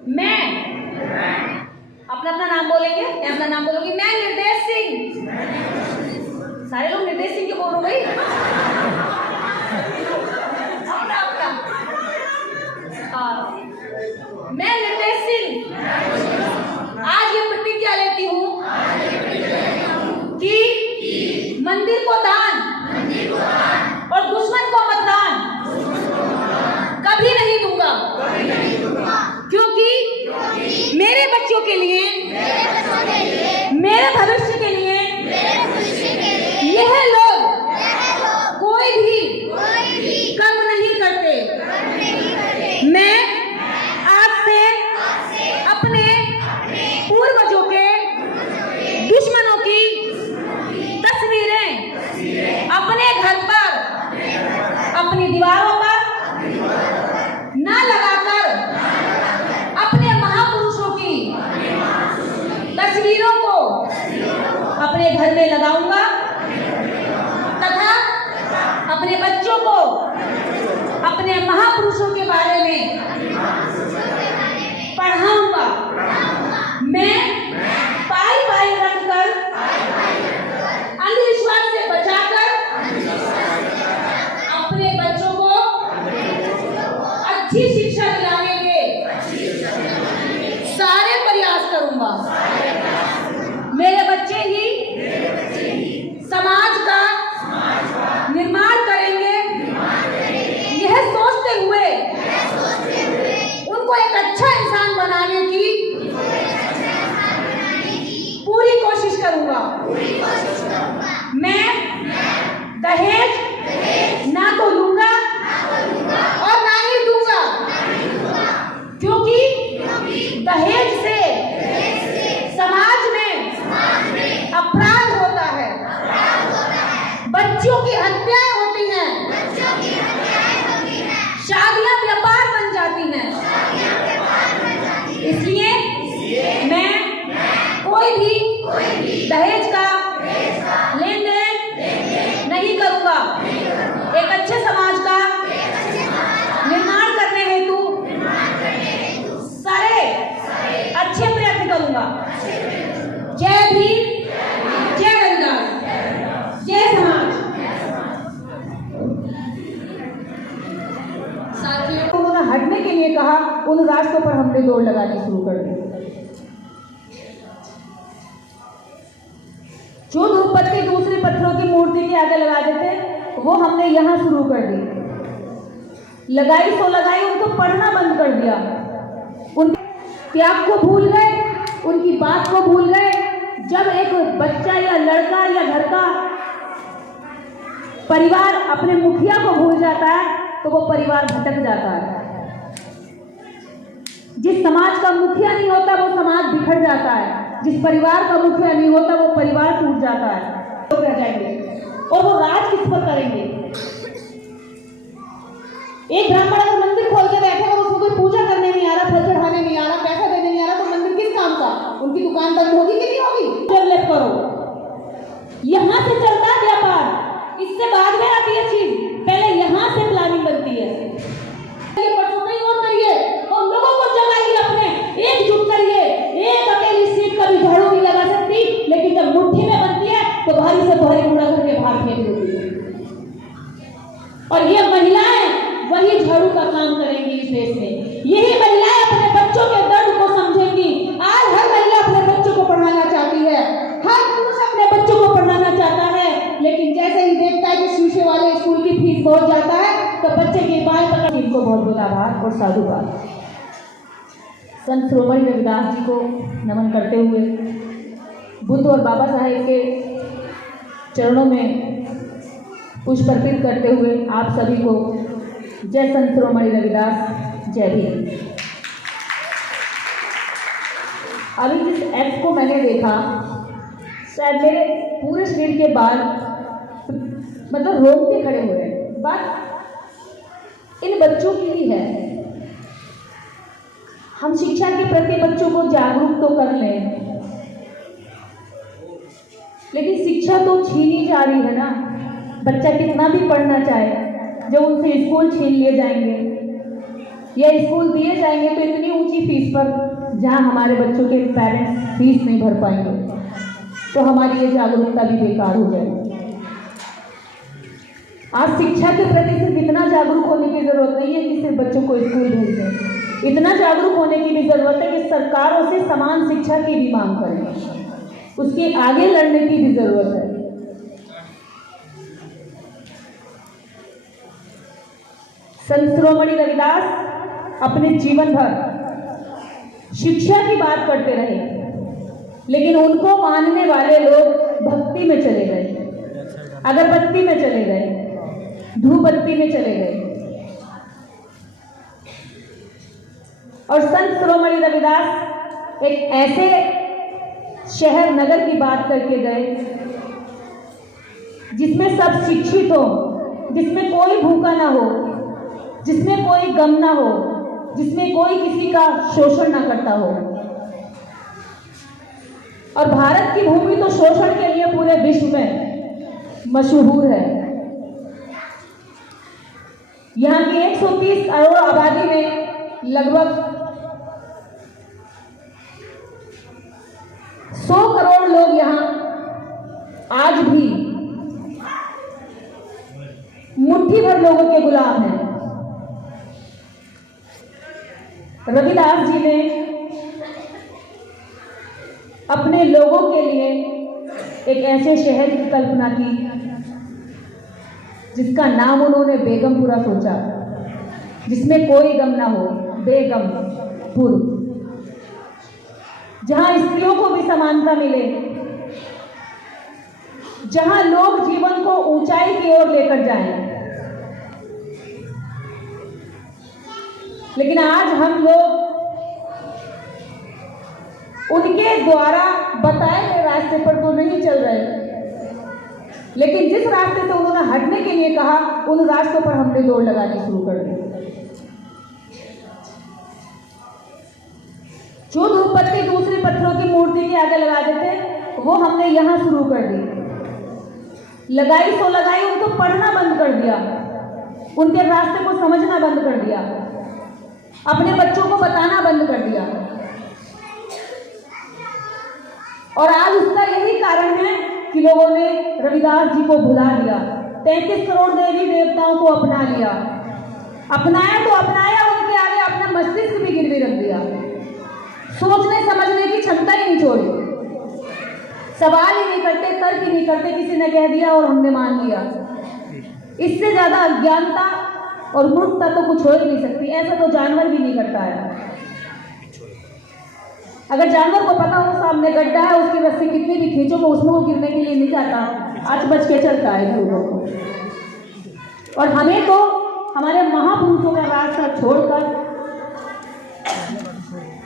मैं अपना अपना नाम बोलेंगे, मैं अपना नाम बोलूंगी। मैं निर्देश सिंह। सारे लोग निर्देश सिंह क्यों बोल रहे हो भाई? अपना अपना। मैं निर्देश सिंह आज ये प्रतिज्ञा लेती हूँ कि मंदिर को दान और दुश्मन को मतदान कभी नहीं दूंगा, क्योंकि मेरे बच्चों के लिए, मेरे भविष्य के लिए यह लोग कोई भी कम नहीं करते। मैं आज से अपने पूर्वजों के दुश्मनों की तस्वीरें अपने घर पर, अपनी दीवारों पर ना लगाकर अपने महापुरुषों की तस्वीरों को अपने घर में लगाऊंगा तथा अपने बच्चों को अपने महापुरुषों के बारे में पढ़ाऊंगा। मैं पाई पाई रखकर, अंधविश्वास से बचाकर अपने बच्चों को अच्छी शिक्षा दिलाने के सारे प्रयास करूंगा। मेरे बच्चे ही समाज का निर्माण करेंगे, यह सोचते हुए उनको एक अच्छा इंसान बनाने की पूरी कोशिश करूंगा। मैं दहेज ना तो लूंगा और ना ही दूंगा, क्योंकि दहेज से समाज में अपराध होता है, बच्चों की हत्याएं होती हैं, शादियां व्यापार बन जाती हैं। इसलिए मैं कोई भी दहेज का लेन देन नहीं करूंगा। एक अच्छे समाज का निर्माण करने हेतु सारे अच्छे प्रयत्न करूंगा। जय भीम, जय रविदास, जय समाज। साथियों, उन्होंने हटने के लिए कहा, उन रास्तों पर हमने दौड़ लगानी शुरू कर दी। जो धूपबत्ती दूसरे पत्थरों की मूर्ति के आगे लगा देते, वो हमने यहाँ शुरू कर दी। लगाई सो लगाई, उनको पढ़ना बंद कर दिया। उनके त्याग को भूल गए, उनकी बात को भूल गए। जब एक बच्चा या लड़का या घर का परिवार अपने मुखिया को भूल जाता है तो वो परिवार भटक जाता है। जिस समाज का मुखिया नहीं होता वो समाज बिखर जाता है, जिस परिवार का मुखिया नहीं होता वो परिवार टूट जाता है। तो रह जाएंगे और वो राज किस पर करेंगे? एक ब्राह्मण अगर मंदिर खोल के बैठे और उसको कोई पूजा करने नहीं आ रहा, फल चढ़ाने नहीं आ रहा, पैसा देने नहीं आ रहा, तो मंदिर किस काम का? उनकी दुकान बंद होगी कि नहीं होगी? डेवलप करो, यहाँ से चलता है व्यापार, इससे बाद में आती है चीज, पहले यहाँ से प्लानिंग बनती है। ये परसों कहीं और करिए और लोगों को जगाइए, अपने एकजुट करिए। एक अकेली सीट कभी झाड़ू नहीं लगा सकती, लेकिन जब मुट्ठी में बनती है तो भारी से भारी कूड़ा करके बाहर फेंक देती है। और ये महिलाएं वही झाड़ू का काम करेंगी इस देश में। यही महिलाएं अपने बच्चों के दर्द को समझेंगी। आज हर महिला अपने बच्चों को पढ़ाना चाहती है, हर पुरुष अपने बच्चों को पढ़ाना चाहता है, लेकिन जैसे ही देखता है कि शीशे वाले स्कूल की फीस बहुत जाता है तो बच्चे की बाएं पकड़। इनको बहुत बहुत आभार और साधुवाद। संत शिरोमणि रविदास जी को नमन करते हुए, बुद्ध और बाबा साहेब के चरणों में पुष्प अर्पित करते हुए आप सभी को जय संत शिरोमणि रविदास, जय भीम। अभी जिस एक्ट को मैंने देखा, शायद मेरे पूरे शरीर के बाल मतलब रोंगटे खड़े हुए हैं। बात इन बच्चों की ही है। हम शिक्षा के प्रति बच्चों को जागरूक तो कर लें, लेकिन शिक्षा तो छीनी जा रही है ना। बच्चा कितना भी पढ़ना चाहे, जब उनसे स्कूल छीन लिए जाएंगे ये स्कूल दिए जाएंगे तो इतनी ऊंची फीस पर, जहां हमारे बच्चों के पेरेंट्स फीस नहीं भर पाएंगे, तो हमारी ये जागरूकता भी बेकार हो जाएगी। आज शिक्षा के प्रति सिर्फ इतना जागरूक होने की जरूरत नहीं है कि सिर्फ बच्चों को स्कूल भेज दें, इतना जागरूक होने की भी जरूरत है कि सरकारों से समान शिक्षा की भी मांग करें, उसके आगे लड़ने की भी जरूरत है। संत शिरोमणि रविदास अपने जीवन भर शिक्षा की बात करते रहे, लेकिन उनको मानने वाले लोग भक्ति में चले गए, अगरबत्ती में चले गए, धूप बत्ती में चले गए। और संत शिरोमणि रविदास एक ऐसे शहर नगर की बात करके गए जिसमें सब शिक्षित हो, जिसमें कोई भूखा ना हो, जिसमें कोई गम ना हो, जिसमें कोई किसी का शोषण ना करता हो। और भारत की भूमि तो शोषण के लिए पूरे विश्व में मशहूर है। यहाँ की 130 करोड़ आबादी में लगभग 100 करोड़ लोग यहाँ आज भी मुट्ठी भर लोगों के गुलाम हैं। रविदास जी ने अपने लोगों के लिए एक ऐसे शहर की कल्पना की जिसका नाम उन्होंने बेगमपुरा सोचा, जिसमें कोई गम ना हो, बेगमपुर, जहां स्त्रियों को भी समानता मिले, जहां लोग जीवन को ऊंचाई की ओर लेकर जाएं। लेकिन आज हम लोग उनके द्वारा बताए गए रास्ते पर तो नहीं चल रहे, लेकिन जिस रास्ते से उन्होंने हटने के लिए कहा, उन रास्तों पर हमने दौड़ लगानी शुरू कर दी। जो धूप बत्ती दूसरे पत्थरों की मूर्ति के आगे लगा देते, वो हमने यहां शुरू कर दी। लगाई सो लगाई, उनको पढ़ना बंद कर दिया, उनके रास्ते को समझना बंद कर दिया, अपने बच्चों को बताना बंद कर दिया। और आज उसका यही कारण है कि लोगों ने रविदास जी को भुला दिया, 33 करोड़ देवी देवताओं को अपना लिया, अपनाया तो अपनाया, उनके आगे अपना मस्तिष्क भी गिरवी रख दिया, सोचने समझने की क्षमता ही नहीं छोड़ी, सवाल ही नहीं करते, तर्क ही नहीं करते, किसी ने कह दिया और हमने मान लिया। इससे ज्यादा अज्ञानता और मूर्खता तो कुछ हो ही नहीं सकती। ऐसा तो जानवर भी नहीं करता है। अगर जानवर को पता हो सामने गड्ढा है, उसकी रस्सी कितनी भी खींचोगे उसमें वो गिरने के लिए नहीं जाता, आज बच के चलता है लोगों को। और हमें तो हमारे महापुरुषों का रास्ता छोड़कर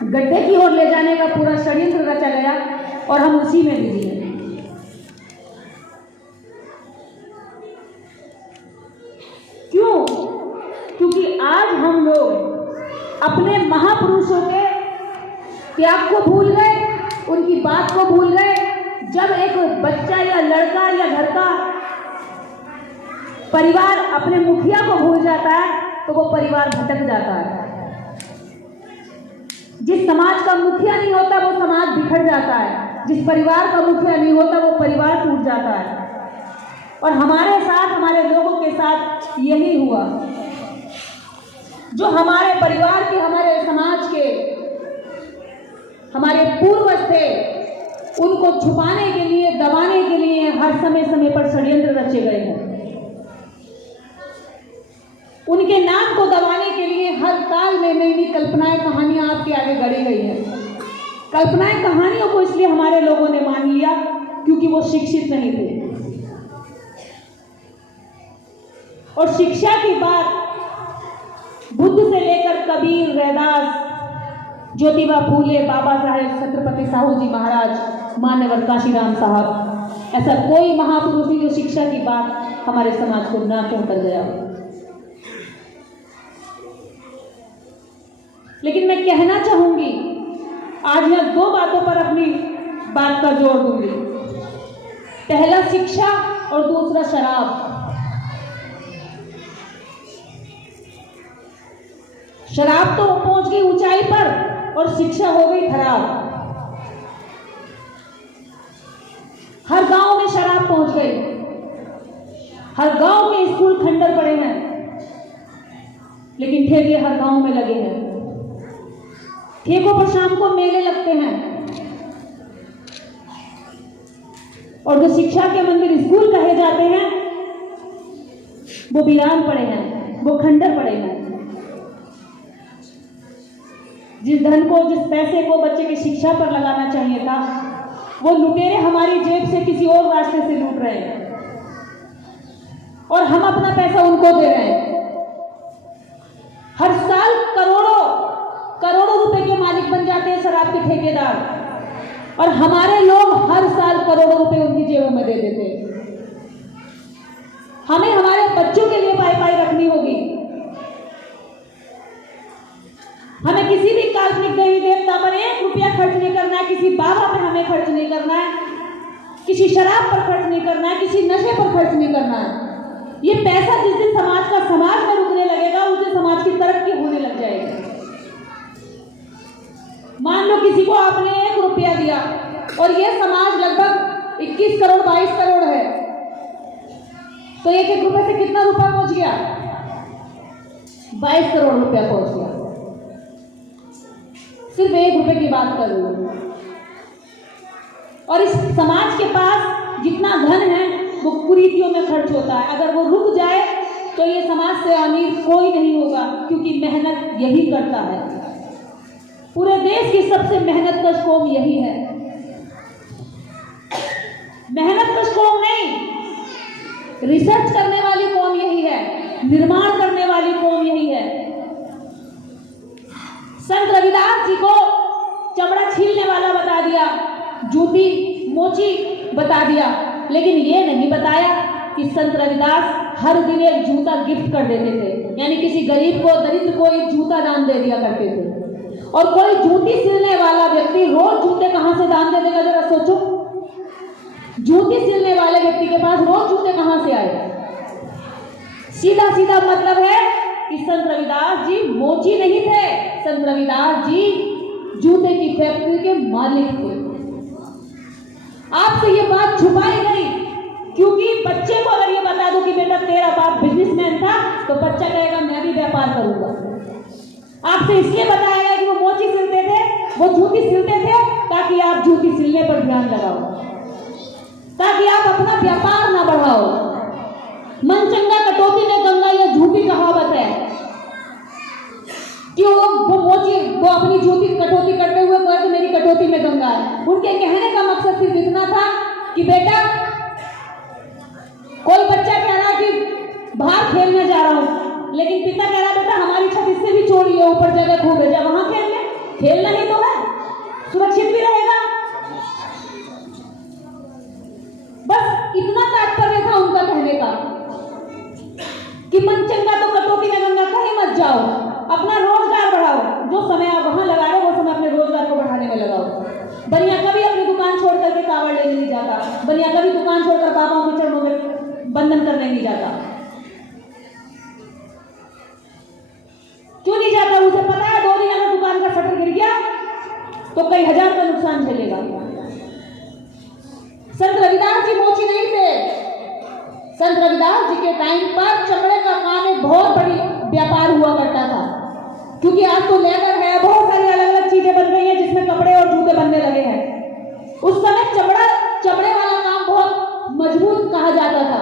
गड्ढे की ओर ले जाने का पूरा षड्यंत्र रचा गया और हम उसी में भी जिए। क्यों? क्योंकि आज हम लोग अपने महापुरुषों के त्याग को भूल गए, उनकी बात को भूल गए। जब एक बच्चा या लड़का या घर का परिवार अपने मुखिया को भूल जाता है तो वो परिवार भटक जाता है। जिस समाज का मुखिया नहीं होता वो समाज बिखर जाता है, जिस परिवार का मुखिया नहीं होता वो परिवार टूट जाता है। और हमारे साथ, हमारे लोगों के साथ यही हुआ। जो हमारे परिवार के, हमारे समाज के, हमारे पूर्वज थे, उनको छुपाने के लिए, दबाने के लिए हर समय समय पर षड्यंत्र रचे गए हैं। उनके नाम को दबाने के लिए हर काल में नई नई कल्पनाएं, कहानियां आपके आगे गढ़ी गई हैं। कल्पनाएं, कहानियों को इसलिए हमारे लोगों ने मान लिया क्योंकि वो शिक्षित नहीं थे। और शिक्षा की बात बुद्ध से लेकर कबीर, रैदास, ज्योतिबा फूले, बाबा साहेब, छत्रपति साहू जी महाराज, मान्यवर काशीराम साहब, ऐसा कोई महापुरुष नहीं जो शिक्षा की बात हमारे समाज को ना क्यों कर गया। लेकिन मैं कहना चाहूंगी, आज मैं दो बातों पर अपनी बात का जोर दूंगी। पहला शिक्षा और दूसरा शराब। शराब तो पहुंच गई ऊंचाई पर और शिक्षा हो गई खराब। हर गांव में शराब पहुंच गई, हर गांव के स्कूल खंडर पड़े हैं, लेकिन ठेके हर गांव में लगे हैं। ठेकों पर शाम को मेले लगते हैं और जो शिक्षा के मंदिर स्कूल कहे जाते हैं वो वीरान पड़े हैं, वो खंडर पड़े हैं। जिस धन को, जिस पैसे को बच्चे की शिक्षा पर लगाना चाहिए था, वो लुटेरे हमारी जेब से किसी और रास्ते से लूट रहे हैं और हम अपना पैसा उनको दे रहे हैं। हर साल करोड़ों रुपए के मालिक बन जाते हैं शराब के ठेकेदार, और हमारे लोग हर साल करोड़ों रुपए उनकी जेबों में दे देते हैं। हमें हमारे बच्चों के लिए पाई रखनी होगी। हमें किसी भी काल्पनिक देवी देवता पर 1 रुपया खर्च नहीं करना है, किसी बाबा पर हमें खर्च नहीं करना है, किसी शराब पर खर्च नहीं करना है, किसी नशे पर खर्च नहीं करना है। ये पैसा जिस दिन समाज में रुकने लगेगा, उस दिन समाज की तरक्की होने लग जाएगी। मान लो किसी को आपने 1 रुपया दिया और ये समाज लगभग 21 करोड़ 22 करोड़ है, तो 1 रुपए से कितना रुपया पहुंच गया? 22 करोड़ रुपया पहुंच गया। सिर्फ 1 रुपए की बात कर रही हूं। और इस समाज के पास जितना धन है वो कुरीतियों में खर्च होता है। अगर वो रुक जाए तो ये समाज से अमीर कोई नहीं होगा, क्योंकि मेहनत यही करता है। पूरे देश की सबसे मेहनतकश कौम यही है। मेहनतकश कौम नहीं, रिसर्च करने वाली कौम यही है, निर्माण करने वाली कौम यही है। संत रविदास जी को चमड़ा छीलने वाला बता दिया, जूती मोची बता दिया, लेकिन ये नहीं बताया कि संत रविदास हर दिन एक जूता गिफ्ट कर देते थे। यानी किसी गरीब को, दरिद्र को एक जूता दान दे दिया करते थे। और कोई जूती सिलने वाला व्यक्ति रोज जूते कहां से दान दे देगा? जरा सोचो। जूती सिलने वाले व्यक्ति के पास रोज जूते कहां से आए? सीधा सीधा मतलब है कि संत रविदास जी मोची नहीं थे, संत रविदास जी जूते की फैक्ट्री के मालिक थे। आपसे ये बात छुपाई गई क्योंकि बच्चे को अगर ये बता दो कि बेटा तेरा बाप बिजनेसमैन था, तो बच्चा कहेगा मैं भी व्यापार करूंगा। आपसे इसलिए बताया गया कि वो मोची सिलते थे, वो जूती सिलते थे, ताकि आप जूती सिलने पर ध्यान लगाओ, ताकि आप अपना व्यापार ना बढ़ाओ। मन चंगा कटौती में गंगा, यह झूठी कहावत है कि वो मोची, वो अपनी जूती कटौती करते हुए कहे कि मेरी कटौती में गंगा है। उनके कहने का मकसद सिर्फ इतना था कि बेटा, कोई बच्चा कह रहा कि बाहर खेलने जा रहा हूं, लेकिन पिता कह रहा बेटा हमारी छत इससे भी चौड़ी है, ऊपर जगह खूब है, जा वहां खेल ले। खेलना ही तो है, सुरक्षित भी रहेगा। बस इतना तात्पर्य था उनका कहने का कि मन चंगा तो कटौती में गंगा, कहीं मत जाओ, अपना रोजगार बढ़ाओ। जो समय आप वहां लगा रहे हो वो समय अपने रोजगार को बढ़ाने में लगाओ। बनिया कभी अपनी दुकान छोड़ करके कावड़ लेने नहीं जाता, बनिया कभी दुकान छोड़कर बाबाओं के चरणों में बंधन करने नहीं जाता। क्यों नहीं जाता? उसे पता है 2 दिन अगर दुकान का शटर गिर गया तो कई हजार का नुकसान झेलेगा। संत रविदास जी मोची नहीं थे। संत रविदास जी के टाइम पर चमड़े का काम एक बहुत बड़ी व्यापार हुआ करता था, क्योंकि आज तो लेदर है, बहुत सारी अलग अलग चीजें बन गई हैं जिसमें कपड़े और जूते बनने लगे हैं। उस समय चमड़े वाला काम बहुत मजबूत कहा जाता था।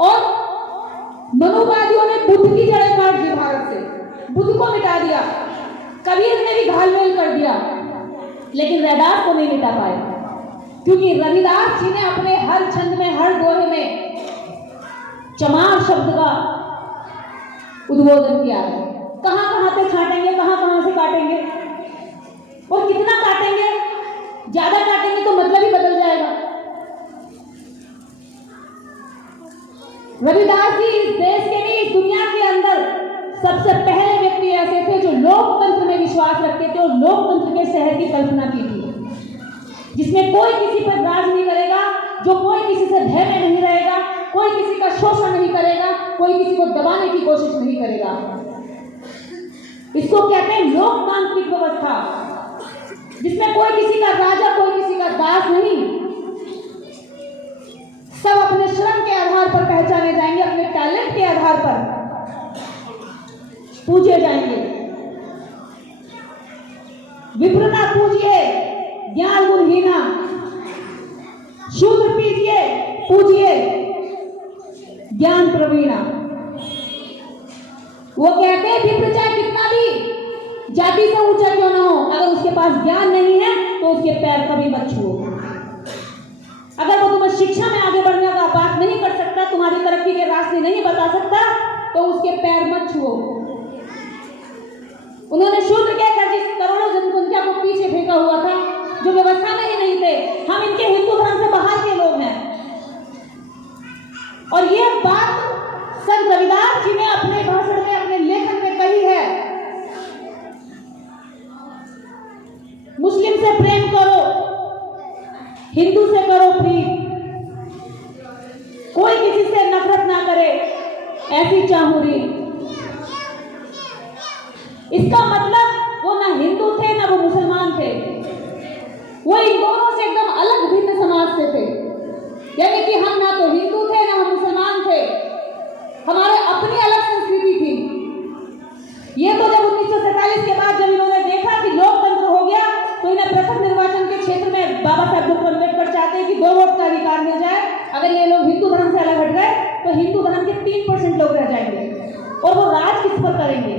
और मनुवादियों ने बुद्ध की जड़ें काट दी, भारत से बुद्ध को मिटा दिया, कबीर ने भी घालमेल कर दिया, लेकिन रविदास को नहीं मिटा पाए, क्योंकि रविदास जी ने अपने हर छंद में, हर दोहे में चमार शब्द का उद्बोधन किया है। कहां कहां से छाटेंगे, कहां कहां से काटेंगे, और कितना काटेंगे? ज्यादा काटेंगे तो मतलब ही बदल जाएगा। रविदास जी इस देश के नहीं, इस दुनिया के अंदर सबसे पहले व्यक्ति ऐसे थे जो लोकतंत्र में विश्वास रखते थे और लोकतंत्र के शहर की कल्पना की थी, जिसमें कोई किसी पर राज नहीं करेगा, जो कोई किसी से भय में नहीं रहेगा, कोई किसी का शोषण नहीं करेगा, कोई किसी को दबाने की कोशिश नहीं करेगा। मिलेगा। इसको कहते हैं लोकतांत्रिक व्यवस्था, जिसमें कोई किसी का राजा, कोई किसी का दास नहीं। सब अपने श्रम के आधार पर पहचाने जाएंगे, अपने टैलेंट के आधार पर पूजे जाएंगे। विप्रना पूजिए ज्ञान गुणहीना, शूद्र पूजिए ज्ञान प्रवीणा। वो कहते हैं विप्र चाहे कितना भी जाति से ऊंचा क्यों ना हो, अगर उसके पास ज्ञान नहीं है तो उसके पैर कभी मत छुओ। अगर वो तुम्हें शिक्षा में आगे बढ़ने का बात नहीं कर सकता, तुम्हारी तरक्की के रास्ते नहीं बता सकता, तो उसके पैर मत छुओ। उन्होंने शूद्र कहकर जिस करोड़ों जनसंख्या को पीछे फेंका हुआ था, जो व्यवस्था में ही नहीं थे, हम इनके हिंदू धर्म से बाहर के लोग हैं। और ये बात संत रविदास जी ने अपने भाषण में, अपने लेखन में कही है। मुस्लिम से प्रेम करो, हिंदू से करो प्रीत, कोई किसी से नफरत ना करे, ऐसी चाहूरी। इसका मतलब वो ना हिंदू थे ना वो मुसलमान थे, वो इन दोनों से एकदम अलग भिन्न समाज से थे। यानी कि हम ना तो हिंदू थे ना हम मुसलमान थे, हमारे अपनी अलग संस्कृति थी। ये तो जब 1947 के बाद जब इन्होंने देखा कि लोकतंत्र हो गया, तो इन्हें प्रथम निर्वाचन के क्षेत्र में बाबा साहब डॉक्टर अम्बेडकर चाहते हैं कि 2 वोट का अधिकार मिल जाए। अगर ये लोग हिंदू धर्म से अलग हट गए तो हिंदू धर्म के 3% लोग रह जाएंगे, और वो राज किस पर करेंगे?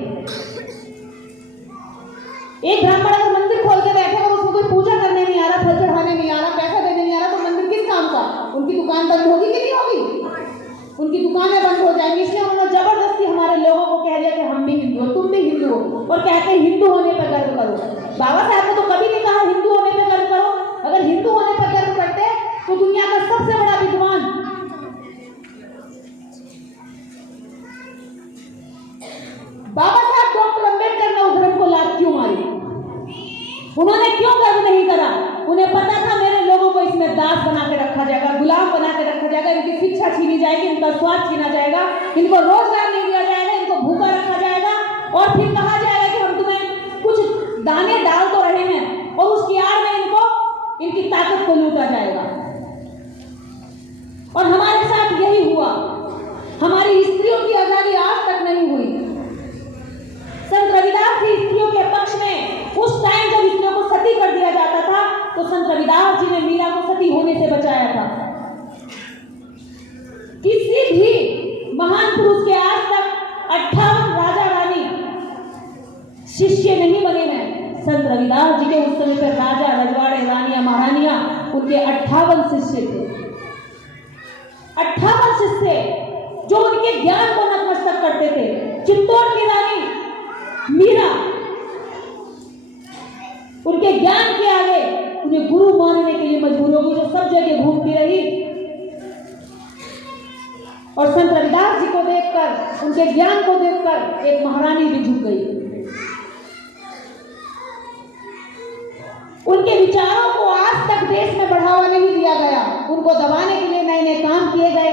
एक ब्राह्मण अगर मंदिर खोल के बैठे और उसको कोई पूजा करने नहीं आ रहा, फल चढ़ाने नहीं आ रहा, पैसा देने नहीं आ रहा, तो मंदिर किस काम का? उनकी दुकान बंद होगी कि नहीं होगी? उनकी दुकानें बंद हो जाएंगी। इसलिए उन्होंने जबरदस्ती हमारे लोगों को कह दिया कि हम भी हिंदू हो, तुम भी हिंदू हो, और कहते हैं हिंदू होने पर गर्व करो। बाबा साहब ने तो कभी नहीं कहा हिंदू होने पर गर्व करो। अगर हिंदू होने पर गर्व करते तो दुनिया का सबसे बड़ा विद्वान बाबा साहब डॉक्टर अम्बेडकर ने उस धर्म को लात क्यों मारी? उन्होंने क्यों गर्व नहीं करा? उन्हें पता था मेरे लोगों को इसमें दास बना के रखा जाएगा, गुलाम बना के रखा जाएगा, इनकी शिक्षा छीनी जाएगी, इनका स्वास्थ्य छीना जाएगा, इनको रोजगार नहीं दिया जाएगा, इनको भूखा रखा जाएगा, और फिर कहा जाएगा कि हम तुम्हें कुछ दाने डाल तो रहे हैं, और उसकी आड़ में इनको इनकी ताकत को लूटा जाएगा। और हमारे साथ यही हुआ। हमारी स्त्रियों की आजादी आज तक नहीं हुई। संत रविदास जी स्त्रियों के पक्ष में, उस टाइम जब स्त्रियों को सती कर दिया जाता था, तो संत रविदास जी ने मीरा को सती होने से बचाया था। किसी भी महान पुरुष के आज तक 58 राजा रानी शिष्य नहीं बने हैं। संत रविदास जी के उस समय पर राजा, रजवाड़े, रानियां, महारानियां, उनके 58 शिष्य थे। 58 शिष्य जो उनके ज्ञान को नतमस्तक करते थे। चित्तौड़ की रानी मीरा उनके ज्ञान के आगे उन्हें गुरु मानने के लिए मजबूर हो गई, जो सब जगह घूमती रही। और संत रविदास जी को देखकर, उनके ज्ञान को देखकर एक महारानी भी झुक गई। उनके विचारों को आज तक देश में बढ़ावा नहीं दिया गया। उनको दबाने के लिए नए नए काम किए गए।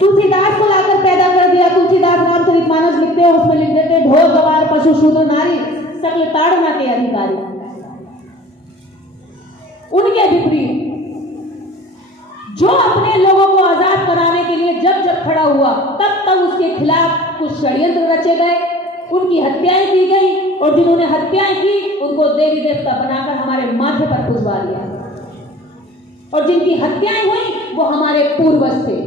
तुलसीदास को लाकर पैदा कर दिया। तुलसीदास रामचरितमानस लिखते हैं, उसमें लिख देते ढोल गवार पशु शूद्र नारी सकल ताड़ना के अधिकारी। उनके विपरीत जो अपने लोगों को आजाद कराने के लिए जब जब खड़ा हुआ, तब तब उसके खिलाफ कुछ षड्यंत्र रचे गए, उनकी हत्याएं की गई, और जिन्होंने हत्याएं की उनको देवी देवता बनाकर हमारे माथे पर पुजवा दिया। और जिनकी हत्याएं हुई वो हमारे पूर्वज थे।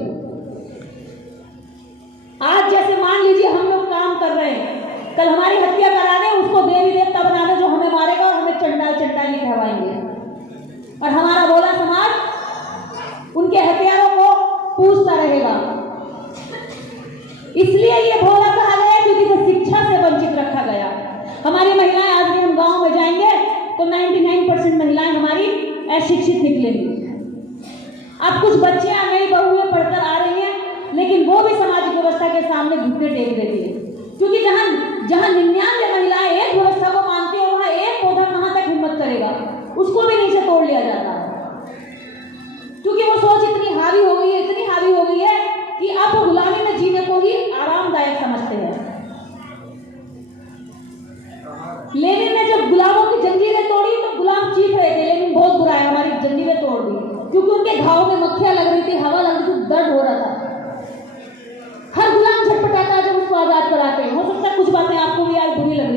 आज जैसे मान लीजिए हम लोग काम कर रहे हैं, कल हमारी हत्या करा दे, उसको देवी देवता बना दे जो हमें मारेगा और हमें चंडाल चंडाली कहवाएंगे, और हमारा बोला समाज उनके हथियारों को पूछता रहेगा। इसलिए ये भोला कहा गया क्योंकि वो शिक्षा से वंचित रखा गया। हमारी महिलाएं, आज भी हम गांव में जाएंगे तो 99% महिलाएं हमारी अशिक्षित निकलेंगी। अब कुछ बच्चियां नई बहुएं पढ़कर आ रही हैं, लेकिन वो भी सामाजिक व्यवस्था के सामने घुटने टेक देती है, क्योंकि जहां 99 महिलाएं एक व्यवस्था को मानती है, वहां एक पौधा कहां तक हिम्मत करेगा, उसको भी नीचे तोड़ लिया जाता है। क्योंकि वो सोच इतनी हावी हो गई है कि अब वो गुलामी में जीने को ही आरामदायक समझते हैं।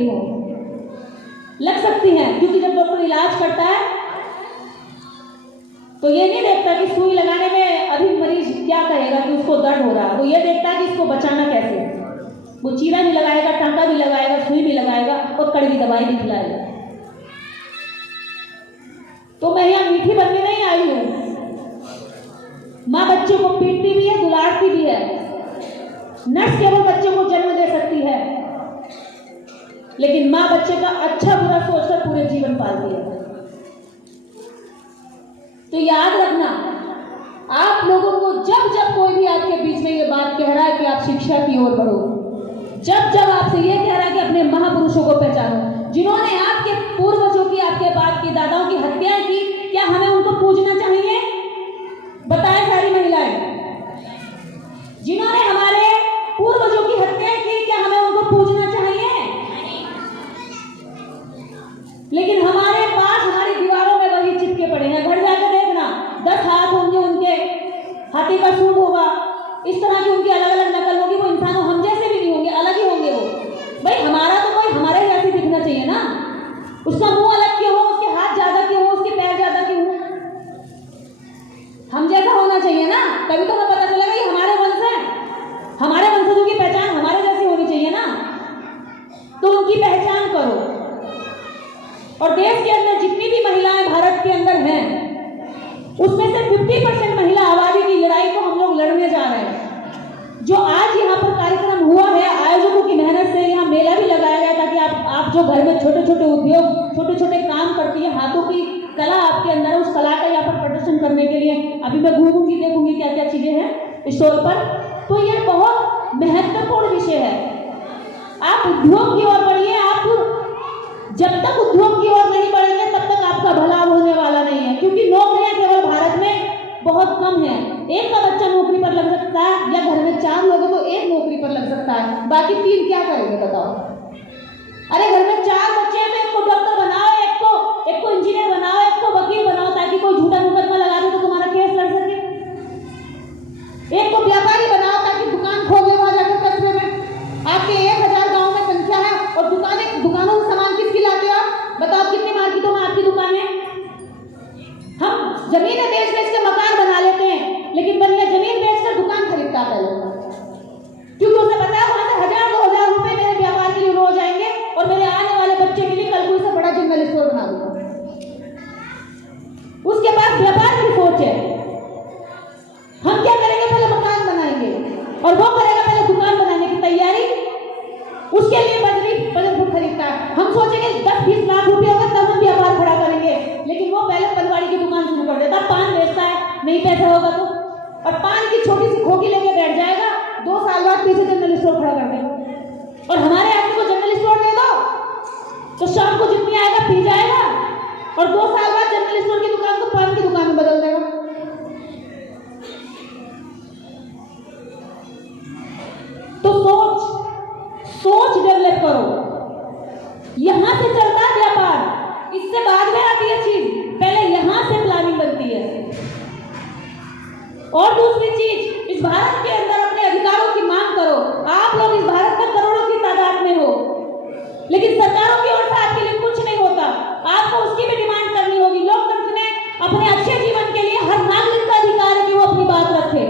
रही हो, लग सकती हैं, क्योंकि जब डॉक्टर इलाज करता है तो ये नहीं देखता कि सुई लगाने में अभी मरीज क्या कहेगा कि उसको दर्द हो रहा है, वो ये देखता है कि इसको बचाना कैसे। वो चीरा भी लगाएगा, टांका भी लगाएगा, सुई भी लगाएगा और कड़वी दवाई भी खिलाएगा। तो मैं यहाँ मीठी बनने नहीं आई हूँ। माँ बच्चों को पीटती भी है, दुलारती भी है। नर्स केवल बच्चे को जन्म दे सकती है, लेकिन माँ बच्चे का अच्छा बुरा सोचकर पूरे जीवन पालती है। तो याद रखना, आप लोगों को जब जब कोई भी आपके बीच में ये बात कह रहा है कि आप शिक्षा की ओर बढ़ो, जब जब आपसे ये कह रहा है कि अपने महापुरुषों को पहचानो, जिन्होंने आपके पूर्वजों की, आपके बाप की, दादाओं की हत्याएं की, क्या हमें उनको पूजना चाहिए? बताएं सारी महिलाएं, जिन्होंने हमारे पूर्वजों की हत्याएं की, क्या हमें उनको पूजना चाहिए? लेकिन हमारे पास, हमारी दीवारों में वही चिपके पड़े हैं। घर जाकर देखना, 10 हाथ होंगे उनके, हाथी का सूंड होगा, इस तरह की उनकी अलग अलग नकल होगी। वो इंसान हम जैसे भी नहीं होंगे, अलग ही होंगे वो। भाई हमारा तो कोई हमारे जैसे दिखना चाहिए ना। उसका मुंह अलग क्यों हो, उसके हाथ ज्यादा क्यों हो, उसके पैर ज्यादा क्यों हो? हम जैसा होना चाहिए ना, तभी तो हमें पता चलेगा ये हमारे वंश है। हमारे वंशजों की पहचान हमारे जैसी होनी चाहिए ना। तो उनकी पहचान करो। और देश के अंदर जितनी भी महिलाएं भारत के अंदर हैं, उसमें से 50% महिला आबादी की लड़ाई को हम लोग लड़ने जा रहे हैं। जो आज यहाँ पर कार्यक्रम हुआ है, आयोजकों की मेहनत से यहाँ मेला भी लगाया गया ताकि आप जो घर में छोटे छोटे उद्योग, छोटे छोटे काम करती है, हाथों की कला आपके अंदर है, उस कला का यहाँ पर प्रदर्शन करने के लिए अभी मैं घूमूंगी, देखूंगी क्या क्या चीजें हैं स्टोर पर। तो ये बहुत महत्वपूर्ण विषय है। आप उद्योग की ओर बढ़िए। आप जब तक उद्योग की ओर नहीं बढ़ेंगे तब तक आपका भला होने वाला नहीं है, क्योंकि नौकरियां केवल भारत में बहुत कम है। एक का बच्चा नौकरी पर लग सकता है, या घर में 4 लोग हैं तो 1 नौकरी पर लग सकता है, बाकी 3 क्या करेंगे बताओ? अरे घर में 4 बच्चे हैं तो एक को डॉक्टर बनाओ, एक को इंजीनियर बनाओ, एक को वकील बनाओ, ताकि कोई झूठा मुकदमा लगा दे तो तुम्हारा केस लड़ सके। एक को व्यापारी बनाओ ताकि दुकान खोले वहां जाकर कस्बे में। आपके 1000 गांव में संख्या है और दुकानों में सामान किसकी लाते हो आप? बताओ कितनी मार्केटों में आपकी दुकान है? हम जमीनें बेच के मकान बना लेते हैं, लेकिन बंदा जमीन बेचकर दुकान खरीदता है, क्योंकि उसे पता है वहां से 1000-2000 रुपए मेरे व्यापार के लिए रोज आएंगे और मेरे आने वाले बच्चे के लिए कल को इसे बड़ा जनरल स्टोर बना दूंगा। उसके पास व्यापार की सोच है। हम क्या करेंगे? पहले मकान बनाएंगे और वो करेगा पहले दुकान बनाने की तैयारी। उसके लिए बजट खरीदता है। हम सोचेंगे 10-20 लाख रुपए होगा तब हम व्यापार खड़ा करेंगे, लेकिन वो पहले पनवाड़ी की दुकान शुरू कर देता। पान बेचता है, नहीं पैसा होगा तो, और पान की छोटी सी खोखी लेके बैठ जाएगा। 2 साल बाद पीछे जनरल स्टोर खड़ा कर देगा। और हमारे आदमी को जनरल स्टोर दे दो तो शाम को जितनी आएगा पी जाएगा, और 2 साल बाद जनरल स्टोर की दुकान को पान की दुकान में बदल देगा। तो सोच डेवलप करो। यहां से चलता है व्यापार, इससे बाद में आती है चीज, पहले यहां से प्लानिंग बनती है। और दूसरी चीज, इस भारत के अंदर अपने अधिकारों की मांग करो। आप लोग इस भारत में करोड़ों की तादाद में हो, लेकिन सरकारों की ओर से आपके लिए कुछ नहीं होता। आपको उसकी भी डिमांड करनी होगी। लोकतंत्र में अपने अच्छे जीवन के लिए हर नागरिक का अधिकार है कि वो अपनी बात रखे।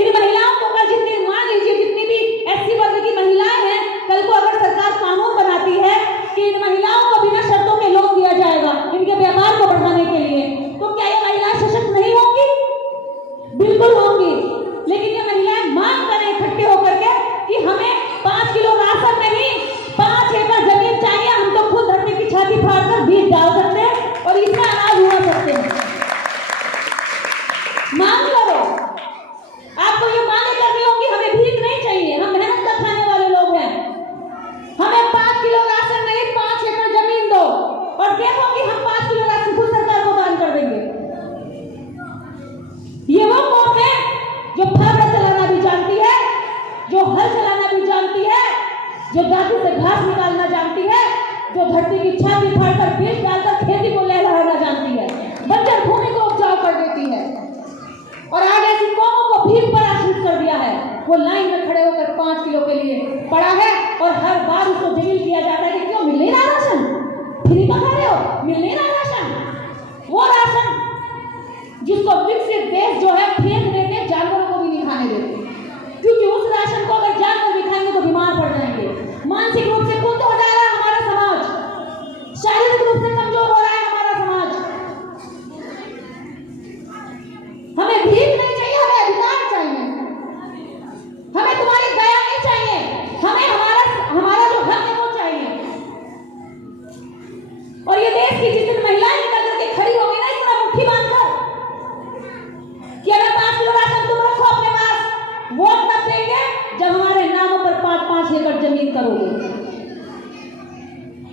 इन महिलाओं को कल जितनी, मान लीजिए जितनी भी एससी वर्ग की महिलाएं हैं, कल को अगर सरकार कानून बनाती है कि इन महिलाओं को बिना शर्तों के लोन दिया जाएगा इनके व्यापार को बढ़ाने के लिए, तो क्या ये महिलाएं सशक्त नहीं होंगी? बिल्कुल होंगी। लेकिन ये महिलाएं मांग करें इकट्ठे होकर के कि हमें 5 किलो राशन नहीं, 5 एकड़ जमीन चाहिए। हम तो खुद धरती की छाती फाड़कर बीज डाल सकते हैं और इसमें अनाज उगा सकते हैं। मांग करो। आपको ये मांगे करनी होगी। हमें भीख नहीं चाहिए, हम मेहनत कर खाने वाले लोग हैं। हमें 5 किलो राशन नहीं, 5 एकड़ जमीन दो, और देखो कि हम 5 किलो राशन खुद सरकार को दान कर देंगे। ये वो कौन है जो फावड़ा चलाना भी जानती है, जो हल चलाना भी जानती है, जो दांतों से घास निकालना जानती है, जो धरती की छाती फाड़कर बीज डालकर खेती को लहलहाना जानती है, बंजर भूमि को उपजाऊ कर देती है, और आज ऐसी कौमों को भीख पर आश्रित कर दिया है। वो लाइन में खड़े होकर 5 किलो के लिए पड़ा है और हर बार उसको जलील किया जाता है कि क्यों मिल नहीं रहा राशन, फ्री का खा रहे हो, मिल नहीं रहा राशन। वो राशन जिसको विकसित देश जो है फेंक देते, जानवरों को भी नहीं खाने देते, क्योंकि उस राशन को अगर जानवर भी खाएंगे तो बीमार पड़ जाएंगे। मानसिक रूप से कुंद हो जा रहा है हमारा समाज, शारीरिक रूप से कमजोर हो रहा है हमारा समाज। हमें भीख नहीं चाहिए, हमें अधिकार चाहिए, हमें तुम्हारी दया नहीं चाहिए, हमें हमारा जो हक है वो चाहिए। और ये देश की जिस दिन महिलाएं निकल करके खड़ी होगी ना इतना मुट्ठी बांधकर कि अगर 5 किलो राशन तुम रखो अपने पास, वोट तब देंगे जब हमारे नामों पर 5-5 एकड़ जमीन करोगे।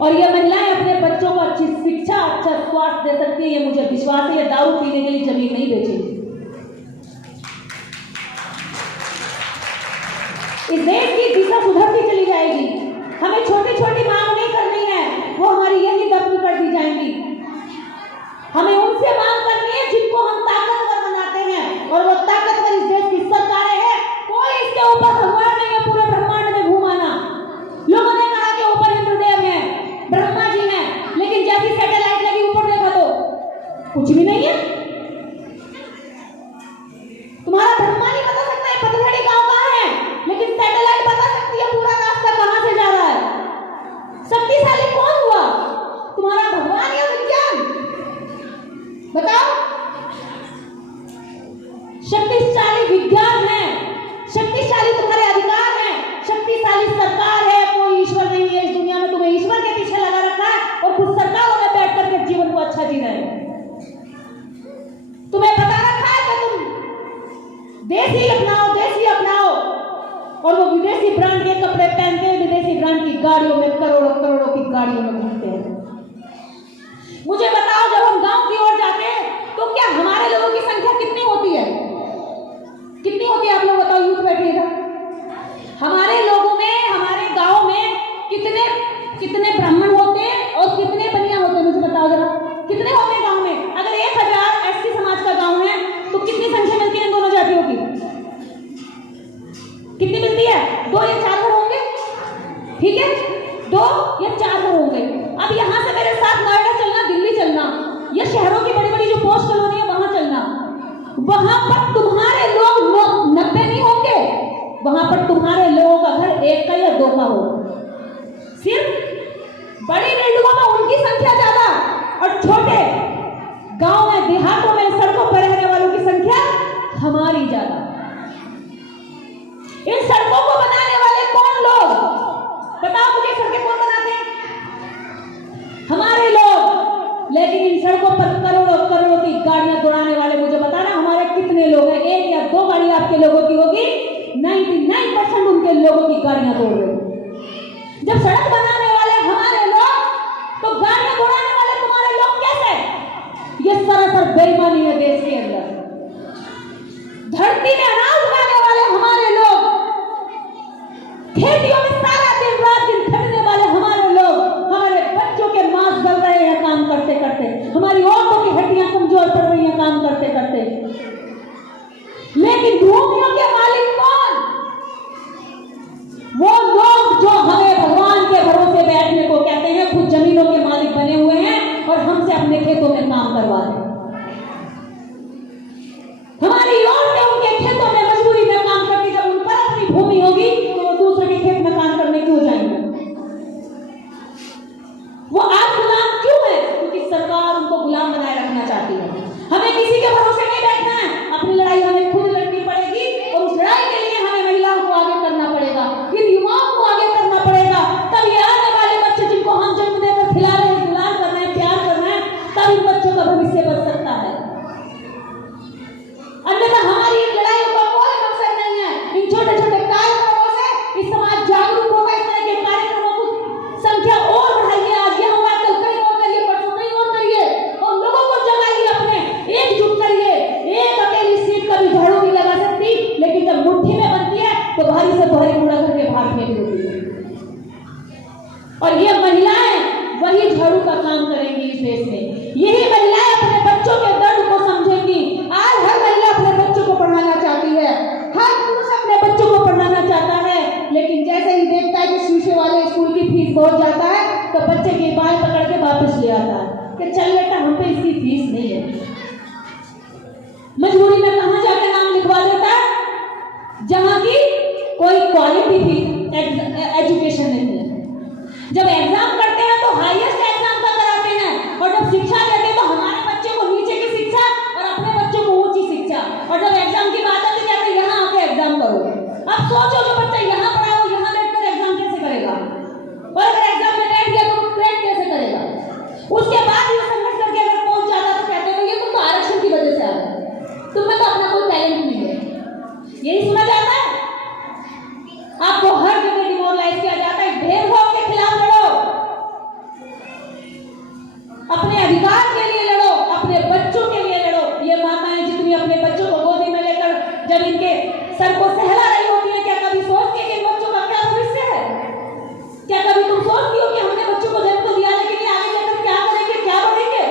और ये महिलाएं अपने बच्चों को अच्छी शिक्षा, अच्छा स्वास्थ्य दे सकती है, ये मुझे विश्वास है। ये दारू पीने के लिए जमीन नहीं बेचेगी। इस देश की दिशा सुधरती चली जाएगी। हमें छोटी छोटी मांग नहीं करनी है, वो हमारी यही दफन कर दी जाएंगी। हमें उनसे मांग करनी है जिनको हम ताकतवर बनाते हैं, और वो ताकतवर इस देश की सरकारें हैं। कोई इसके ऊपर भगवान नहीं है पूरे ब्रह्मांड में घुमाना। लोगों ने कहा कि ऊपर इंद्रदेव है, ब्रह्मा जी हैं, लेकिन जैसी सैटेलाइट लगी ऊपर देखा तो कुछ भी नहीं है। तुम्हारा ब्रह्मा नहीं बता सकता है पतझड़ी गांव कहां है, लेकिन सैटेलाइट बता सकती है पूरा रास्ता कहां से जा रहा है। शक्तिशाली कौन हुआ, तुम्हारा भगवान या विज्ञान? बताओ। शक्तिशाली विज्ञान है, शक्तिशाली तुम्हारे अधिकार है, शक्तिशाली सरकार है। कोई ईश्वर नहीं है इस दुनिया में, तुम्हें ईश्वर के पीछे लगा रखा है और कुछ सरकारों में बैठ करके जीवन को अच्छा जी रहे हैं। तुम्हें बता रखा है कि तुम देसी अपनाओ, देसी अपनाओ, और वो विदेशी ब्रांड के कपड़े पहनते हैं, विदेशी ब्रांड की गाड़ियों में, करोड़ों करोड़ों की गाड़ियों में घूमते हैं। मुझे बताओ, जब हम गांव की ओर जाते हैं तो क्या हमारे लोगों की संख्या कितनी होती है? कितनी होती है आप लोग बताओ, यूथ बैठिएगा। हमारे लोगों में, हमारे गांव में कितने ब्राह्मण होते हैं और कितने बनिया होते हैं? मुझे बताओ जरा, कितने होते हैं गांव में? अगर 1000 एससी समाज का गांव है तो कितनी संख्या मिलती है इन दोनों जातियों की? कितनी मिलती है? 2 या 4 घर होंगे, ठीक है, 2 या 4 घर होंगे। अब यहां से मेरे साथ नोएडा चलना, दिल्ली चलना, या शहरों की बड़ी बड़ी जो पोस्ट कॉलोनी है वहां चलना, वहां पर तुम्हारे लोग 90 नहीं होंगे, वहां पर तुम्हारे लोगों का घर 1 का या 2 का हो। सिर्फ बड़ी बिल्डिंगों में उनकी संख्या ज्यादा और छोटे गांव में, देहातों में, सड़कों पर रहने वालों की संख्या हमारी ज्यादा। इन सड़कों को बनाने वाले कौन लोग? बताओ मुझे, सड़कें कौन बनाते हैं? हमारे लोग। लेकिन इन सड़कों पर करोड़ों करोड़ों की गाड़ियां दौड़ाने वाले, मुझे बताना हमारे कितने लोग हैं? 1 या 2 गाड़ी आपके लोगों की होगी, 99% उनके लोगों की गाड़ियां दौड़ रही। जब सड़क बनाने वाले हमारे लोग, तो गाड़ियां दौड़ाने वाले तुम्हारे लोग कैसे? ये सरासर बेईमानी है देश के अंदर। धरती में अनाज उगाने वाले हमारे लोग, खेतियों में सारा दिन रात दिन खटने वाले हमारे लोग, हमारे बच्चों के मांस गल रहे हैं काम करते करते, हमारी औरतों की हड्डियां कमजोर पड़ रही हैं काम करते करते। लेकिन भूमियों के मालिक कौन? वो लोग जो हमें भगवान के भरोसे बैठने को कहते हैं, खुद जमीनों के मालिक बने हुए हैं और हमसे अपने खेतों में काम करवा रहे हैं। हमारी औरतें उनके खेतों में मजदूरी में काम करती, जब उन पर अपनी भूमि होगी तो वो दूसरे के खेत में काम करने क्यों जाएंगे? वो आप गुलाम क्यों है? क्योंकि सरकार उनको गुलाम बनाए रखना चाहती है। हमें किसी के भरोसे नहीं बैठना है, अपनी लड़ाई हमें खुद लड़नी पड़ेगी, और उस लड़ाई के लिए हमें महिलाओं को आगे करना पड़ेगा, इन युवाओं को आगे करना पड़ेगा। तब ये आने वाले बच्चे जिनको हम जन्म देकर खिला रहे हैं, दुलार कर रहे हैं, प्यार कर रहे हैं, तब इन बच्चों का भविष्य बच सकता है। अन्यथा हमारी इन लड़ाइयों का कोई मकसद नहीं है। इन छोटे छोटे कार्यक्रमों से इस समाज जागरूक होगा। इस तरह के कार्यक्रमों की संख्या और बढ़ाइए, आज ये हुआ कल कहीं और करिए, परसों कहीं और करिए, और लोगों को जगाइए, अपने एकजुट करिए। एक अकेली सीट कभी झाड़ू नहीं लगा सकती, लेकिन जब मुट्ठी में बनती है तो भारी से भारी कूड़ा करके बाहर फेंक देती है। और ये महिलाएं वही झाड़ू का काम करेंगी इस देश में। यही महिलाएं अपने बच्चों के दर्द को समझेंगी। आज हर महिला अपने बच्चों को पढ़ाना चाहती है, हर पुरुष अपने बच्चों को मुझे आता है कि चल बेटा हम पे इसकी फीस नहीं है। मजबूरी में कहां जाकर नाम लिखवा देता है? जहां की कोई क्वालिटी थी एजुकेशन नहीं है। जब एग्जाम करते हैं तो हाईएस्ट एग्जाम का कराते हैं, और जब शिक्षा देते हैं तो हमारे बच्चे को नीचे की शिक्षा और अपने बच्चों को ऊंची शिक्षा। और जब एग्जाम की बात आती है तो यहाँ आके एग्जाम करो। अब सोचो जो बच्चा यहाँ पढ़ा हो यहाँ बैठकर एग्जाम कैसे करेगा, और अगर एग्जाम में बैठ गया तो वो क्रैक कैसे करेगा? उसके बाद ये संघर्ष करके अगर पहुंच जाता तो कहते हैं ये तो आरक्षण की वजह से आ रहा है, तुम्हें तो अपना कोई टैलेंट नहीं है। यही सुना जाता है। आपको हर जगह डिमोरलाइज किया जाता है। भेदभाव के खिलाफ लड़ो, अपने अधिकार के लिए लड़ो, अपने बच्चों के लिए लड़ो। ये माताएं जितनी अपने बच्चों को गोदी में लेकर जब इनके सर को सहला रही होती है, क्या कभी सोचती है कि इन बच्चों का क्या भविष्य है? क्या कभी तुम सोचती हो कि हमने बच्चों को जन्म तो दिया, लेकिन ये आगे जाकर क्या करेंगे, क्या बढ़ेंगे?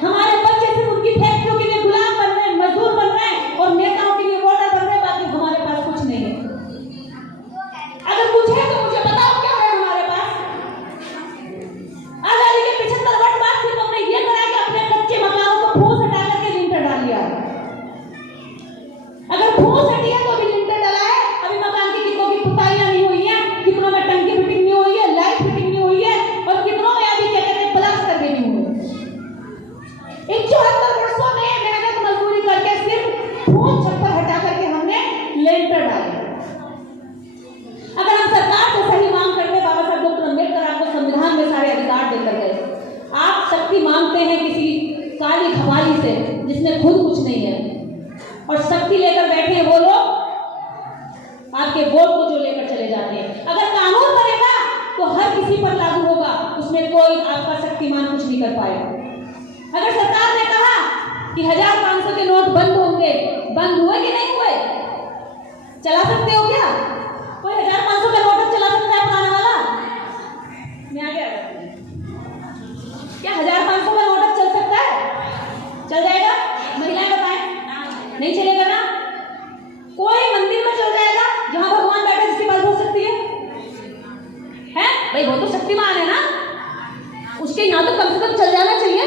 हमारे बच्चे सिर्फ उनकी फैक्ट्रियों के लिए गुलाम बन रहे हैं, मजदूर बन रहे हैं और नेताओं के लिए वोटर बन रहे हैं, बाकी हमारे पास कुछ नहीं है। अगर कुछ है तो मुझे बताओ क्या है हमारे पास? आजादी के 75 वर्ष बाद फिर तुमने ये करा कि अपने कच्चे मकानों को फूस हटा करके लिंटर डाल दिया। अगर फूस हटी है तो अभी लिंटर डाला है, अभी मकान की कितनों की पुताइयां नहीं हुई है, कितनों में टंकी फिटिंग नहीं हुई है, लाइट फिटिंग नहीं हुई है, और कितनों में अभी क्या कहते हैं प्लास्टर भी नहीं हुए। इन 74 वर्षों में मेहनत मजदूरी करके सिर्फ फूस छप्पर हटा करके हमने लिंटर डाले। अगर हम सरकार से सही मांग करते, बाबा साहब डॉक्टर अम्बेडकर आपको संविधान में सारे अधिकार देकर गए, आप शक्ति मांगते हैं किसी काली खवाली से जिसमें खुद कुछ नहीं है, और शक्ति लेकर बैठे हैं वो लोग आपके वोट को जो लेकर चले जाते हैं। अगर कानून बनेगा तो हर किसी पर लागू होगा, उसमें कोई आपका शक्तिमान कुछ नहीं कर पाएगा। अगर सरकार ने कहा कि 1500 के नोट बंद होंगे, बंद हुए कि नहीं हुए? चला सकते हो क्या? कोई 1500 का नोट चला सकता है पुराने वाला? मैं आगे आ जाती हूं। क्या 1500 का नोट चल सकता है? चल जाएगा? महिलाएं बताएं। नहीं चलेगा ना? कोई मंदिर में चल जाएगा जहां भगवान बैठे जिसकी बात हो सकती है? हैं भाई, वो तो शक्तिमान है ना, उसके यहाँ तो कम से कम चल जाना चाहिए।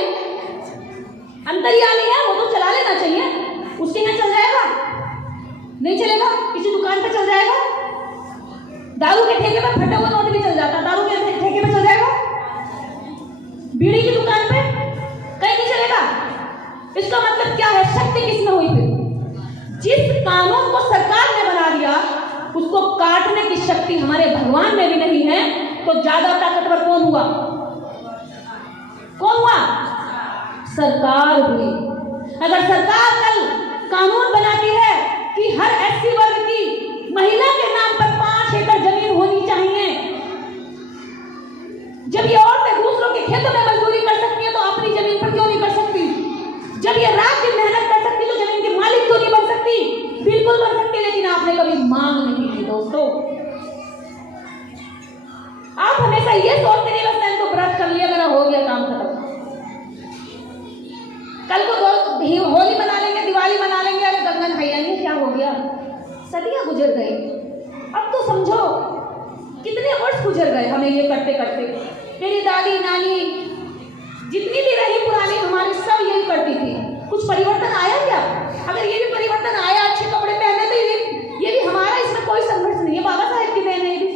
अंतर्यामी है, वो तो चला लेना चाहिए। उसके यहाँ चल जाएगा? नहीं चलेगा। किसी दुकान पे चल जाएगा? दारू के ठेके पे फटा हुआ नोट भी चल जाता, दारू के ठेके पे चल जाएगा? बीड़ी की दुकान पे कहीं नहीं चलेगा। इसका मतलब क्या है? शक्ति किसमें हुई फिर? जिस कानून को सरकार ने बना दिया उसको काटने की शक्ति हमारे भगवान में भी नहीं है, तो ज्यादा ताकतवर कौन हुआ? कौन हुआ? सरकार हुई। अगर सरकार कल कानून बनाती है कि हर एससी वर्ग की महिला के नाम पर 5 एकड़ जमीन होनी चाहिए, जब ये औरतें दूसरों के खेतों में मजदूरी कर सकती है तो अपनी जमीन पर क्यों नहीं कर सकती? जब ये रात दिन मेहनत कर सकती तो जमीन की मालिक क्यों नहीं बन सकती? बिल्कुल बन सकती, लेकिन आपने कभी मांग नहीं की दोस्तों। आप हमेशा ये सोचते नहीं बस मैंने तो व्रत कर लिया, मेरा हो गया काम खत्म, कल को होली मना लेंगे, दिवाली मना लेंगे, अरे गंगा नहाएंगे, क्या हो गया? सदियां गुजर गई। अब तो समझो कितने वर्ष गुजर गए हमें ये करते करते। मेरी दादी नानी जितनी भी रही पुरानी हमारी, सब यही करती थी। कुछ परिवर्तन आया क्या? अगर ये भी परिवर्तन आया, अच्छे कपड़े पहने, तो ये भी हमारा, इसमें कोई संघर्ष नहीं है। बाबा साहेब की देन है, ये भी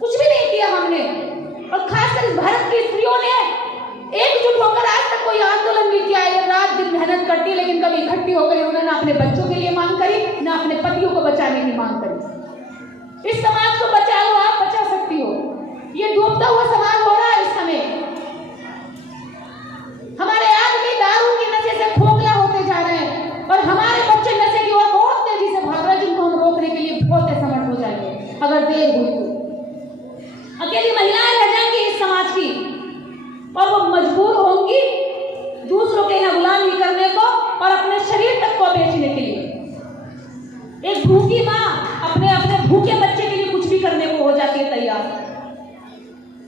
कुछ भी नहीं किया हमने। और खासकर इस भारत की स्त्रियों ने एकजुट होकर आज तक कोई आंदोलन नहीं किया। ये रात दिन मेहनत करती, लेकिन कभी इकट्ठी होकर इन्होंने ना अपने बच्चों के लिए मांग करी, ना अपने पतियों को बचाने की मांग करी। इस समाज को बचा लो, आप बचा सकती हो। ये डूबता हुआ समाज हो रहा है इस समय। हमारे आदमी दारू की नशे से खोखला होते जा रहे हैं और हमारे बच्चे नशे की ओर बहुत तेजी से भाग रहे हैं, जिनको हम रोकने के लिए बहुत असमर्थ हो जाएंगे अगर देर हुई तो। अकेली महिलाएं रह जाएंगी इस समाज की और वो मजबूर होंगी दूसरों के यहाँ गुलामी करने को और अपने शरीर तक को बेचने के लिए। एक भूखी माँ अपने भूखे बच्चे के लिए कुछ भी करने को हो जाती है तैयार।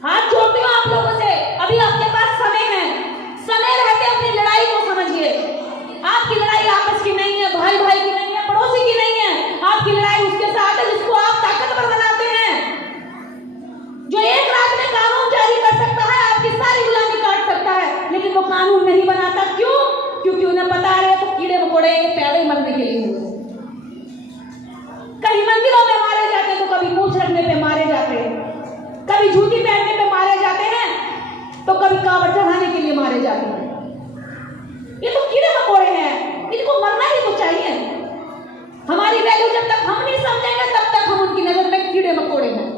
हाथ जोड़ती हूँ आप लोगों से, अभी आपके पास समय है, समय रहते अपनी लड़ाई को समझिए। आपकी लड़ाई आपस की नहीं है, भाई भाई की नहीं है, पड़ोसी की नहीं है। आपकी लड़ाई उसके साथ है जिसको आप ताकतवर बनाते हैं, जो एक रात में कानून जारी कर सकता है, आपकी सारी मकोड़े पैदा ही मरने के लिए हुए। कहीं मंदिरों में मारे जाते तो कभी मूछ रखने पे मारे जाते, कभी जूती पहनने पे मारे जाते हैं, तो कभी कावड़ चढ़ाने के लिए मारे जाते हैं। ये तो कीड़े मकोड़े हैं, इनको मरना ही तो चाहिए। हमारी वैल्यू जब तक हम नहीं समझेंगे तब तक हम उनकी नजर में कीड़े मकोड़े हैं।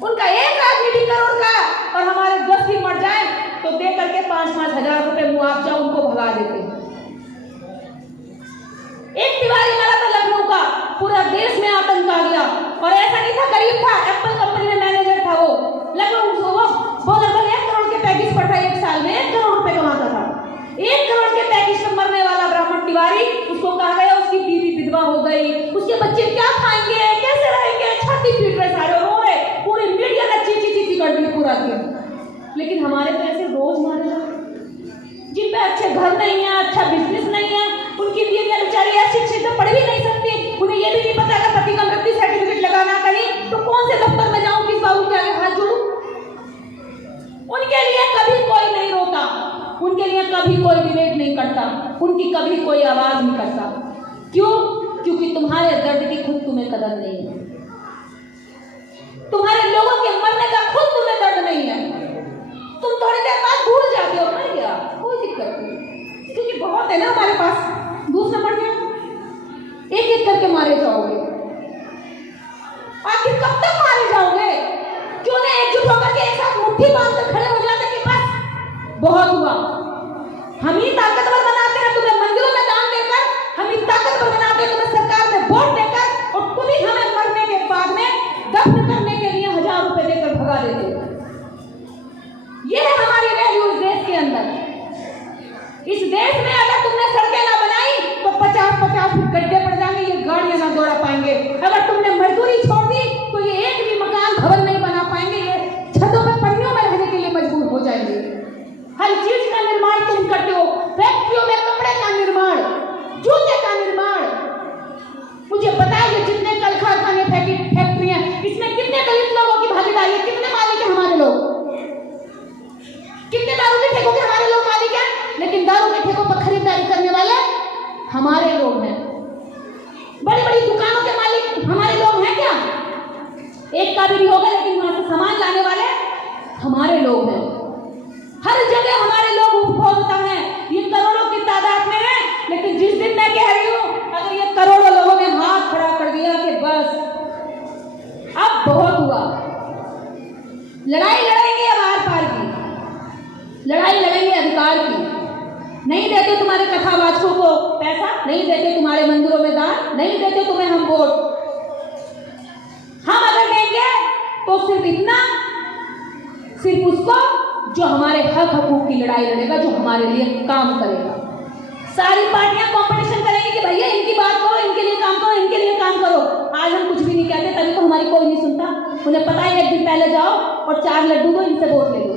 उनका एक राजनीति करोड़ का और हमारे 10 भी मर जाए तो दे करके 5-5 हजार रुपए मुआवजा उनको भगा देते हैं। एक तिवारी मरा था लखनऊ का, पूरा देश में आतंक आ गया। और ऐसा नहीं था, गरीब था, एप्पल कंपनी में मैनेजर था वो लगभग 1 करोड़ के पैकेज पर था, एक साल में 1 करोड़ रुपए कमाता था। 1 करोड़ के पैकेज पर मरने वाला ब्राह्मण तिवारी, उसको कहा गया उसकी बीवी विधवा हो गई, उसके बच्चे क्या खाएंगे, कैसे रहेंगे, छाती पीट रहे, सारे रो रहे, पूरी मीडिया ने चीची कर दी पूरा दिन। लेकिन हमारे तो ऐसे रोज मारे जाते जिन पे अच्छे घर नहीं है, अच्छा बिजनेस नहीं है, उनकी बीवियां बेचारी अशिक्षित तो पढ़ भी नहीं सकती, उन्हें ये भी नहीं पता अगर पति का मृत्यु सर्टिफिकेट लगाना कहीं तो कौन से दफ्तर में जाऊं, किस बाबू के आगे हाथ जोड़ूं। उनके लिए कभी कोई नहीं रोता, उनके लिए कभी कोई डिबेट नहीं करता, उनकी कभी कोई आवाज नहीं करता। क्यों? क्योंकि तुम्हारे दर्द की खुद तुम्हें कदर नहीं है, तुम्हारे लोगों के मरने का खुद तुम्हें दर्द नहीं है। तुम थोड़ी देर बाद भूल जाते हो, मर गया, कोई दिक्कत नहीं, क्योंकि बहुत है ना हमारे पास, दूसरा पड़ गया, एक एक करके मारे जाओगे। आखिर कब तक मारे जाओगे? क्यों ना एकजुट होकर के एक साथ मुट्ठी बांधकर खड़े हो जाते कि बस बहुत हुआ, हम ही ताकतवर बनाते हैं तुम्हें मंदिरों में दान देकर, हम ही ताकतवर बनाते हैं तुम्हें सरकार में वोट देकर, और तुम ही हमें मरने के बाद में दफन करने के लिए 1000 रुपए देकर भगा देते हो। ये है हमारी वैल्यू इस देश के अंदर। इस देश में अगर तुमने सड़कें ना बनाई तो 50-50 फुट गड्ढे पड़ जाएंगे, ये गाड़ियां ना दौड़ा पाएंगे। अगर तुमने मजदूरी छोड़ दी तो ये एक भी मकान भवन नहीं बना पाएंगे, ये छतों पे पन्नियों में रहने के लिए मजबूर हो जाएंगे। हर चीज का निर्माण तुम करते हो, फैक्ट्रियों में कपड़े का निर्माण, जूते का निर्माण। मुझे बताइए जितने कल कारखाने फैक्ट्रियां, इसमें कितने दलित लोगों की भागीदारी है, कितने मालिक है हमारे लोग, कितने दारू के ठेकों के हमारे लोग मालिक हैं, लेकिन दारू के ठेकों पर खरीदारी करने वाले हमारे लोग हैं। बड़ी बड़ी दुकानों के मालिक हमारे लोग हैं क्या? एक का भी नहीं होगा, लेकिन वहां से सामान लाने वाले हमारे लोग हैं। हर जगह हमारे लोग उपभोक्ता हैं, ये करोड़ों की तादाद में है। लेकिन जिस दिन मैं कह रही हूं अगर ये करोड़ों लोगों ने हाथ खड़ा कर दिया कि बस अब बहुत हुआ, लड़ाई लड़ेंगे अब आर पार की, लड़ाई लड़ेंगे अधिकार की। नहीं देते तुम्हारे कथावाचकों को पैसा, नहीं देते तुम्हारे मंदिरों में दान, नहीं देते तुम्हें हम वोट, हम अगर देंगे तो सिर्फ इतना, सिर्फ उसको जो हमारे हक हकूक की लड़ाई लड़ेगा, जो हमारे लिए काम करेगा। सारी पार्टियां कंपटीशन करेंगी कि भैया इनकी बात करो, इनके लिए काम करो, इनके लिए काम करो। आज हम कुछ भी नहीं कहते तभी तो हमारी कोई नहीं सुनता। उन्हें पता है एक दिन पहले जाओ और 4 लड्डू दो, इनसे वोट ले लो,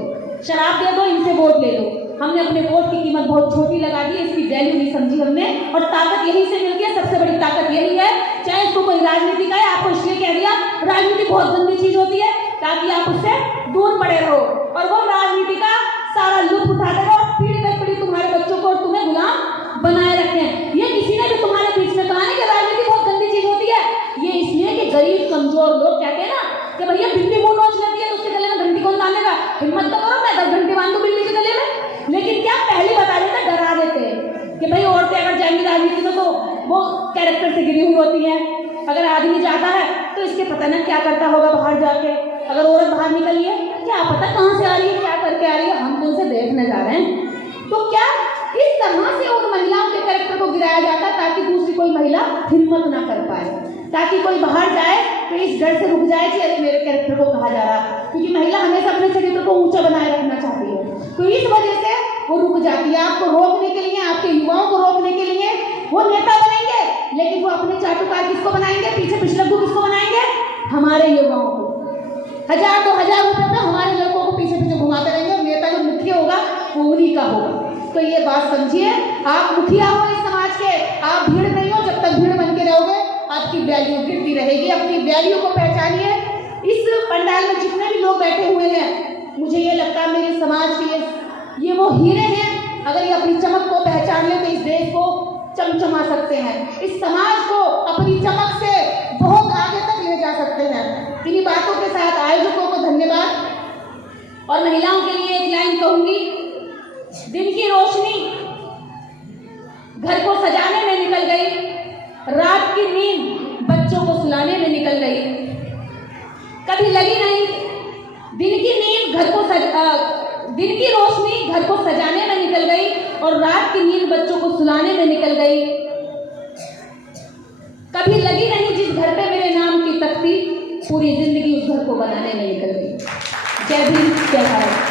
शराब दे दो, इनसे वोट ले लो। हमने अपने वोट की कीमत बहुत छोटी लगा दी, इसकी वैल्यू नहीं समझी हमने, और ताकत यही से मिलती है, सबसे बड़ी ताकत यही है। चाहे इसको कोई राजनीति का है, आपको इसलिए कह दिया राजनीति बहुत गंदी चीज होती है ताकि आप उससे दूर पड़े रहो, और वो राजनीति का सारा लुत्फ उठाते रहो, और पीढ़ी दर पीढ़ी तुम्हारे बच्चों को और तुम्हें गुलाम बनाए रखते हैं। ये किसी ने भी तुम्हारे बीच में कहा नहीं कि राजनीति बहुत गंदी चीज होती है, ये इसलिए कि गरीब कमजोर लोग कहते हैं ना कि भैया बिल्ली मुंह नोच लेती है तो उसके गले में घंटी कौन बांधेगा, हिम्मत तो करो मैं 10 घंटे बांध दूं बिल्ली के गले में। लेकिन क्या पहले बता देते, डरा देते कि भाई औरतें अगर जाएंगी राजनीति में तो वो कैरेक्टर से गिरी हुई होती है, अगर आदमी जाता है तो इसके पता ना क्या करता होगा बाहर जाके, अगर औरत बाहर निकली है क्या पता कहाँ से आ रही है, क्या करके आ रही है, हम तो उनसे देखने जा रहे हैं। तो क्या इस तरह से उन महिलाओं के कैरेक्टर को गिराया जाता है ताकि दूसरी कोई महिला हिम्मत ना कर पाए, ताकि कोई बाहर जाए तो इस डर से रुक जाए कि अरे मेरे कैरेक्टर को कहा जा रहा है, क्योंकि महिला हमेशा अपने चरित्र को ऊंचा बनाए रखना चाहती है। तो इस वजह से वो रुक जाती है। आपको रोकने के लिए, आपके युवाओं को रोकने के लिए वो नेता बनेंगे, लेकिन वो अपने चाटुकार किसको बनाएंगे, पीछे पिछलग्गू किसको बनाएंगे, हमारे युवाओं को। 1000-2000 रुपए में हमारे लोगों को पीछे पीछे घुमाते रहेंगे, और नेता जो मुखिया होगा वो उन्हीं का होगा। तो ये बात समझिए, आप मुखिया हो इस समाज के, आप भीड़ नहीं हो। जब तक भीड़ बन के रहोगे आपकी वैल्यू गिरती रहेगी। अपनी वैल्यू को पहचानिए। इस पंडाल में जितने भी लोग बैठे हुए हैं, मुझे ये लगता है मेरे समाज के ये वो हीरे हैं अगर ये अपनी चमक को पहचान ले तो इस देश को चमचमा सकते हैं, इस समाज को अपनी चमक से बहुत आगे तक ले जा सकते हैं। इन्हीं बातों के साथ आयोजकों को धन्यवाद। और महिलाओं के लिए एक लाइन कहूंगी, दिन की रोशनी घर को सजाने में निकल गई, रात की नींद बच्चों को सुलाने में निकल गई। कभी लगी नहीं दिन की नींद दिन की रोशनी घर को सजाने में निकल गई और रात की नींद बच्चों को सुलाने में निकल गई। कभी लगी नहीं जिस घर पे मेरे नाम की तख्ती, पूरी जिंदगी उस घर को बनाने में निकल गई। जय भीम, जय भारत।